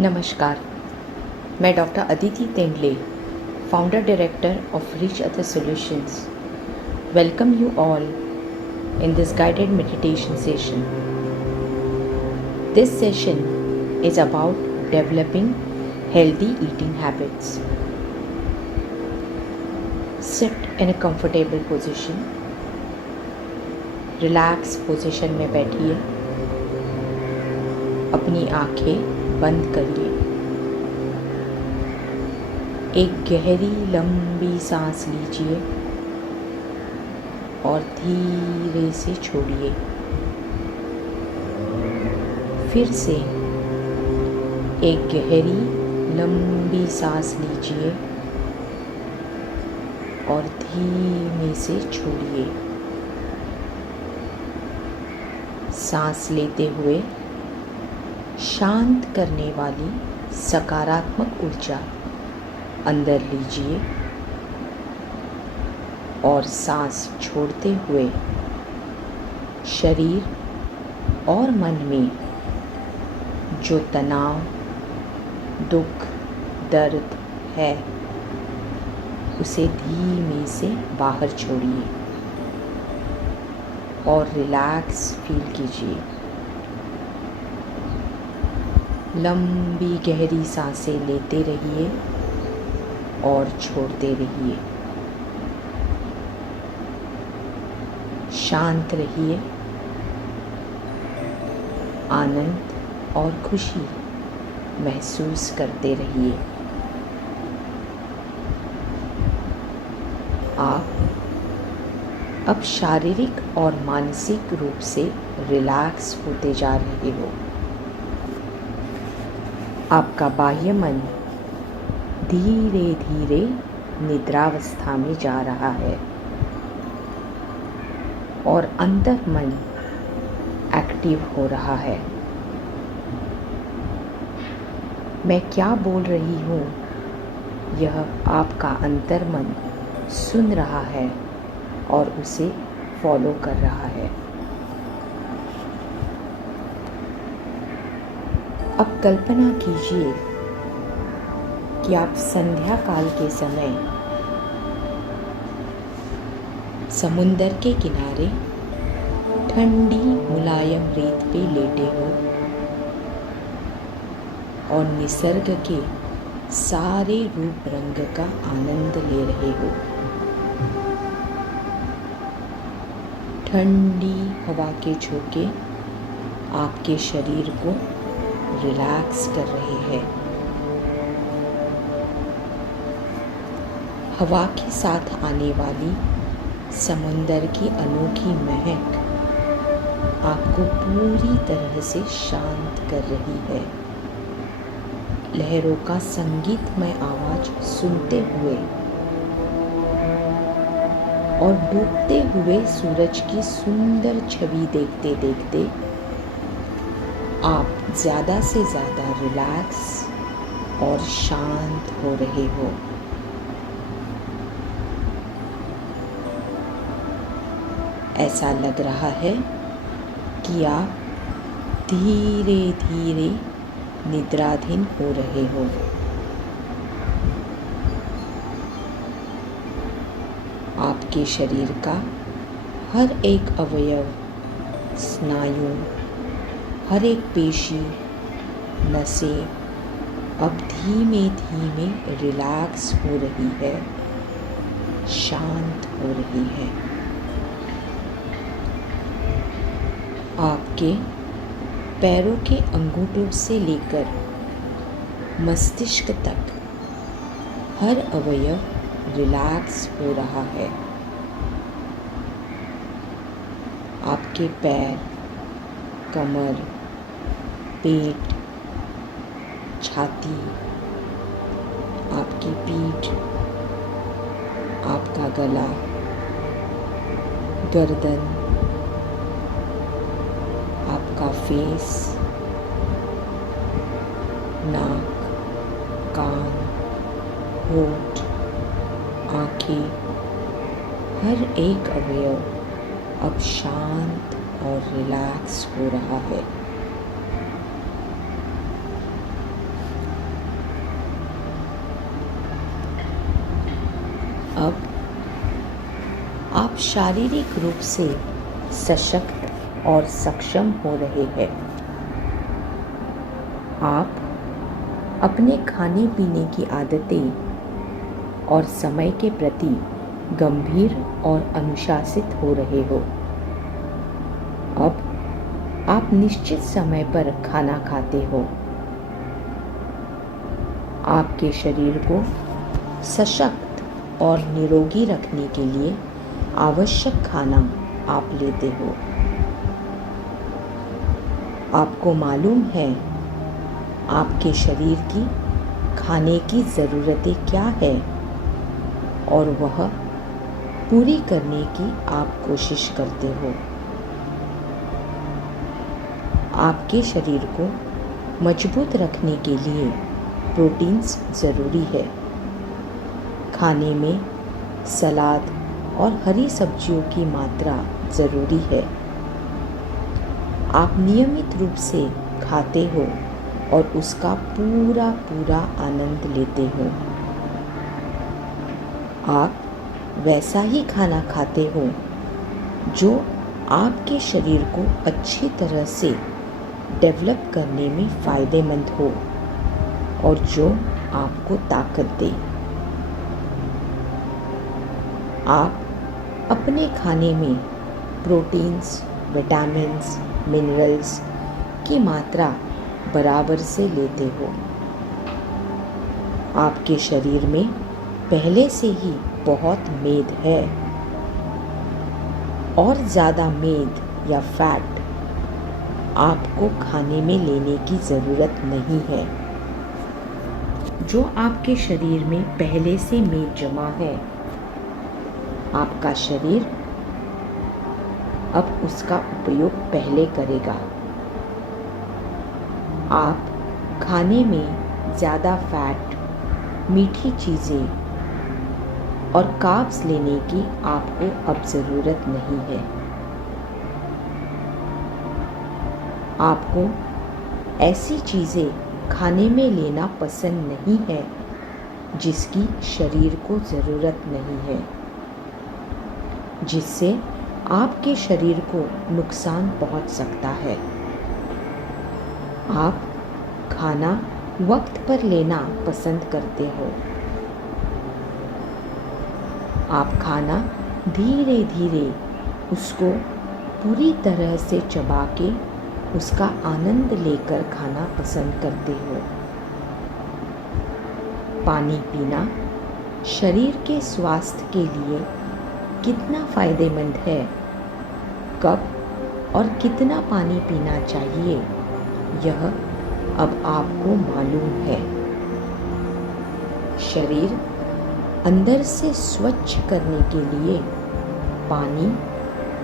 नमस्कार, मैं doctor Aditi Tendle, founder director of Reach Other Solutions, welcome you all in this guided meditation session. This session is about developing healthy eating habits. Sit in a comfortable position. Relax position में बैठिए. अपनी आँखें बंद करिए. एक गहरी लंबी सांस लीजिए और धीरे से छोड़िए. फिर से एक गहरी लंबी सांस लीजिए और धीमे से छोड़िए. सांस लेते हुए शांत करने वाली सकारात्मक ऊर्जा अंदर लीजिए और सांस छोड़ते हुए शरीर और मन में जो तनाव, दुख, दर्द है उसे धीमे से बाहर छोड़िए और रिलैक्स फील कीजिए. लंबी गहरी सांसें लेते रहिए और छोड़ते रहिए. शांत रहिए. आनंद और खुशी महसूस करते रहिए. आप अब शारीरिक और मानसिक रूप से रिलैक्स होते जा रहे हो. आपका बाह्य मन धीरे धीरे निद्रावस्था में जा रहा है और अंतर मन एक्टिव हो रहा है. मैं क्या बोल रही हूँ यह आपका अंतर मन सुन रहा है और उसे फॉलो कर रहा है. अब कल्पना कीजिए कि आप संध्या काल के समय समुंदर के किनारे ठंडी मुलायम रेत पे लेटे हो और निसर्ग के सारे रूप रंग का आनंद ले रहे हो. ठंडी हवा के झोंके आपके शरीर को रिलैक्स कर रहे हैं. हवा के साथ आने वाली समुंदर की अनोखी महक आपको पूरी तरह से शांत कर रही है. लहरों का संगीतमय आवाज सुनते हुए और डूबते हुए सूरज की सुंदर छवि देखते देखते आप ज़्यादा से ज़्यादा रिलैक्स और शांत हो रहे हो. ऐसा लग रहा है कि आप धीरे धीरे निद्राधीन हो रहे हो. आपके शरीर का हर एक अवयव, स्नायु, हर एक पेशी, नसें अब धीमे धीमे रिलैक्स हो रही है, शांत हो रही है. आपके पैरों के अंगूठों से लेकर मस्तिष्क तक हर अवयव रिलैक्स हो रहा है. आपके पैर, कमर, पेट, छाती, आपकी पीठ, आपका गला, गर्दन, आपका फेस, नाक, कान, होठ, आँखें, हर एक अवयव अब शांत और रिलैक्स हो रहा है. आप शारीरिक रूप से सशक्त और सक्षम हो रहे हैं। आप अपने खाने पीने की आदतें और समय के प्रति गंभीर और अनुशासित हो रहे हो। अब आप निश्चित समय पर खाना खाते हो। आपके शरीर को सशक्त और निरोगी रखने के लिए आवश्यक खाना आप लेते हो। आपको मालूम है आपके शरीर की खाने की ज़रूरतें क्या है और वह पूरी करने की आप कोशिश करते हो। आपके शरीर को मजबूत रखने के लिए प्रोटीन्स ज़रूरी है। खाने में सलाद और हरी सब्जियों की मात्रा ज़रूरी है। आप नियमित रूप से खाते हो और उसका पूरा पूरा आनंद लेते हो। आप वैसा ही खाना खाते हो जो आपके शरीर को अच्छी तरह से डेवलप करने में फ़ायदेमंद हो और जो आपको ताकत दे। आप अपने खाने में प्रोटीन्स, विटामिन्स, मिनरल्स की मात्रा बराबर से लेते हो। आपके शरीर में पहले से ही बहुत मेद है और ज़्यादा मेद या फैट आपको खाने में लेने की ज़रूरत नहीं है। जो आपके शरीर में पहले से मेद जमा है, आपका शरीर अब उसका उपयोग पहले करेगा। आप खाने में ज़्यादा फैट, मीठी चीज़ें और कार्ब्स लेने की आपको अब ज़रूरत नहीं है। आपको ऐसी चीज़ें खाने में लेना पसंद नहीं है जिसकी शरीर को ज़रूरत नहीं है, जिससे आपके शरीर को नुकसान पहुंच सकता है। आप खाना वक्त पर लेना पसंद करते हो। आप खाना धीरे धीरे उसको पूरी तरह से चबा के उसका आनंद लेकर खाना पसंद करते हो। पानी पीना शरीर के स्वास्थ्य के लिए कितना फ़ायदेमंद है, कब और कितना पानी पीना चाहिए, यह अब आपको मालूम है। शरीर अंदर से स्वच्छ करने के लिए पानी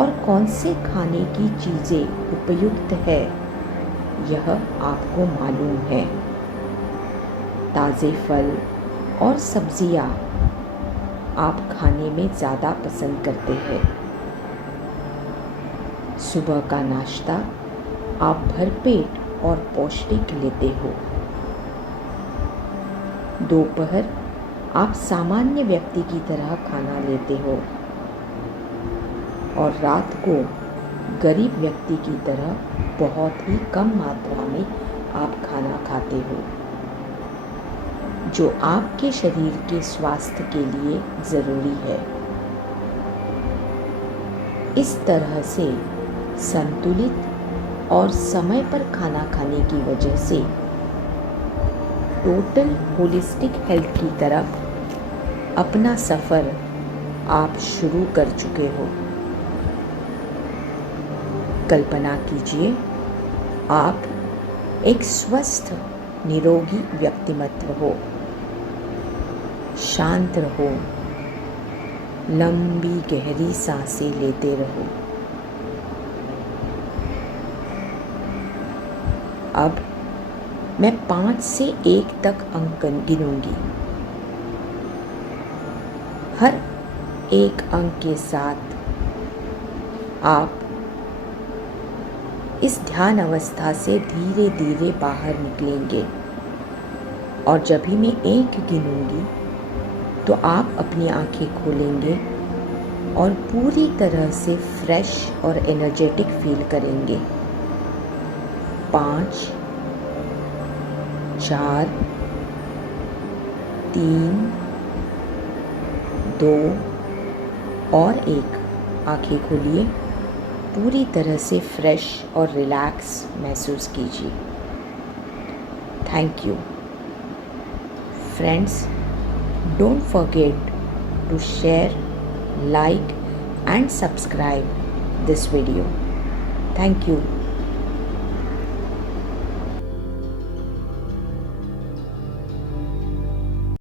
और कौन से खाने की चीज़ें उपयुक्त है, यह आपको मालूम है। ताज़े फल और सब्जियां आप खाने में ज़्यादा पसंद करते हैं। सुबह का नाश्ता आप भरपेट और पौष्टिक लेते हो। दोपहर आप सामान्य व्यक्ति की तरह खाना लेते हो और रात को गरीब व्यक्ति की तरह बहुत ही कम मात्रा में आप खाना खाते हो, जो आपके शरीर के स्वास्थ्य के लिए ज़रूरी है। इस तरह से संतुलित और समय पर खाना खाने की वजह से टोटल होलिस्टिक हेल्थ की तरफ अपना सफ़र आप शुरू कर चुके हो। कल्पना कीजिए आप एक स्वस्थ निरोगी व्यक्तिमत्व हो। शांत रहो, लंबी गहरी सांसें लेते रहो। अब मैं 5 से 1 तक अंक गिनूंगी। हर एक अंक के साथ आप इस ध्यान अवस्था से धीरे धीरे बाहर निकलेंगे और जब भी मैं 1 गिनूंगी तो आप अपनी आंखें खोलेंगे और पूरी तरह से फ्रेश और एनर्जेटिक फील करेंगे। 5, 4, 3, 2 और 1। आंखें खोलिए। पूरी तरह से फ्रेश और रिलैक्स महसूस कीजिए। Thank you friends. Don't forget to share, like and subscribe this video. Thank you.